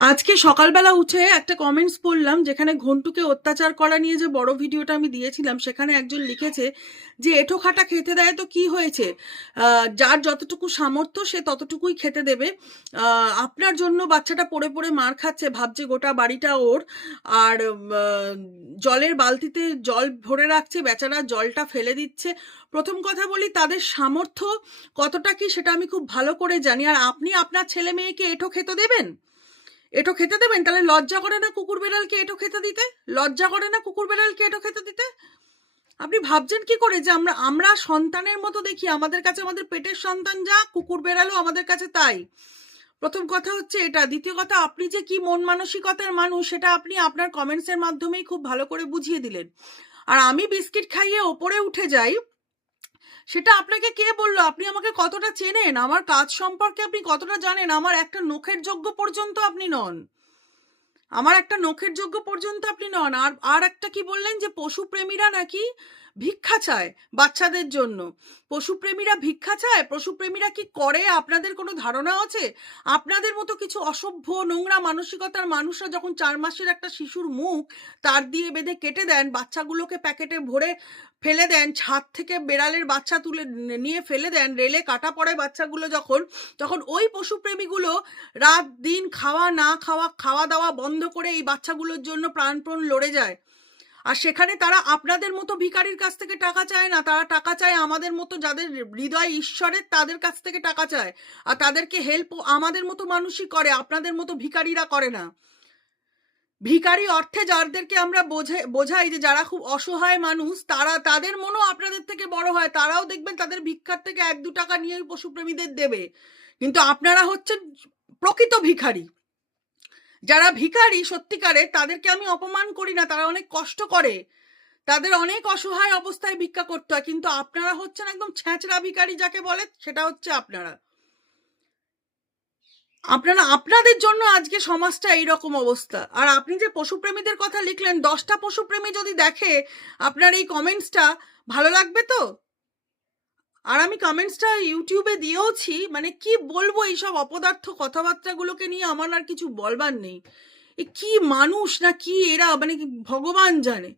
আজকে সকালবেলা উঠে একটা কমেন্টস পড়লাম যেখানে ঘন্টুকে অত্যাচার করা নিয়ে যে বড় ভিডিওটা আমি দিয়েছিলাম, সেখানে একজন লিখেছে যে এঁঠো খাটা খেতে দেয় তো কি হয়েছে? যার যতটুকু সামর্থ্য সে ততটুকুই খেতে দেবে। আপনার জন্য বাচ্চাটা পড়ে পড়ে মার খাচ্ছে, ভাবছে গোটা বাড়িটা ওর। আর জলের বালতিতে জল ভরে রাখছে, বেচারা জলটা ফেলে দিচ্ছে। প্রথম কথা বলি, তাদের সামর্থ্য কতটা কি সেটা আমি খুব ভালো করে জানি। আর আপনি আপনার ছেলে মেয়েকে এঁঠো খেতে দেবেন? এটো খেতে দেবেন? তাহলে লজ্জা করে না কুকুর বেড়ালকে এটো খেতে দিতে? লজ্জা করে না কুকুর বেড়ালকে এটো খেতে দিতে? আপনি ভাবছেন কি করে যে আমরা আমরা সন্তানের মতো দেখি? আমাদের কাছে আমাদের পেটের সন্তান যা, কুকুর বেড়ালও আমাদের কাছে তাই। প্রথম কথা হচ্ছে এটা। দ্বিতীয় কথা, আপনি যে কি মন মানসিকতার মানুষ, সেটা আপনি আপনার কমেন্টসের মাধ্যমেই খুব ভালো করে বুঝিয়ে দিলেন। আর আমি বিস্কিট খাইয়ে ওপরে উঠে যাই সেটা আপনাকে কে বলল? আপনি আমাকে কতটা চেনেন? আমার কাজ সম্পর্কে আপনি কতটা জানেন? আমার একটা নখের যোগ্য পর্যন্ত আপনি নন। আমার একটা নখের যোগ্য পর্যন্ত আপনি নন। আর আর একটা কি বললেন যে পশুপ্রেমীরা নাকি ভিক্ষা চায় বাচ্চাদের জন্য? পশুপ্রেমীরা ভিক্ষা চায়? পশুপ্রেমীরা কি করে? আপনাদের কোনো ধারণা আছে? আপনাদের মতো কিছু অসভ্য, নোংরা মানসিকতার মানুষরা যখন চার মাসের একটা শিশুর মুখ তার দিয়ে বেঁধে কেটে দেন, বাচ্চাগুলোকে প্যাকেটে ভরে ফেলে দেন, ছাদ থেকে বেড়ালের বাচ্চা তুলে নিয়ে ফেলে দেন, রেলে কাটা পড়ে বাচ্চাগুলো যখন, তখন ওই পশুপ্রেমীগুলো রাত দিন খাওয়া না খাওয়া খাওয়া দাওয়া বন্ধ করে এই বাচ্চাগুলোর জন্য প্রাণপণ লড়ে যায়। আর সেখানে তারা আপনাদের মতো ভিখারির কাছ থেকে টাকা চায় না, তারা টাকা চায় আমাদের মতো যাদের হৃদয় ঈশ্বরের, তাদের কাছ থেকে টাকা চায়। আর তাদেরকে হেল্প আমাদের মতো মানুষই করে, আপনাদের মতো ভিখারিরা করে না। ভিখারি অর্থে যাদেরকে আমরা বোঝে, বোঝাই যে যারা খুব অসহায় মানুষ, তারা, তাদের মনও আপনাদের থেকে বড় হয়। তারাও দেখবেন তাদের ভিক্ষার থেকে এক দু টাকা নিয়ে পশুপ্রেমীদের দেবে। কিন্তু আপনারা হচ্ছেন প্রকৃত ভিখারি। যারা ভিখারি, সত্যিকারে তাদেরকে আমি অপমান করি না, তারা অনেক কষ্ট করে। তাদের অনেক অসহায় অবস্থায় ভিক্ষা করতে হয়, কিন্তু আপনারা হচ্ছেন একদম ছ্যাঁচড়া ভিখারি যাকে বলে, সেটা হচ্ছে আপনারা। আপনারা, আপনাদের জন্য আজকে সমাজটা এইরকম অবস্থা। আর আপনি যে পশুপ্রেমীদের কথা লিখলেন, দশটা পশুপ্রেমী যদি দেখে, আপনার এই কমেন্টসটা ভালো লাগবে তো? আর আমি কমেন্টসটা ইউটিউবে দিয়েওছি মানে কি বলব এইসব অপদার্থ কথাবার্তাগুলোকে নিয়ে আমার আর কিছু বলবার নেই। কি মানুষ না কি এরা মানে ভগবান জানে।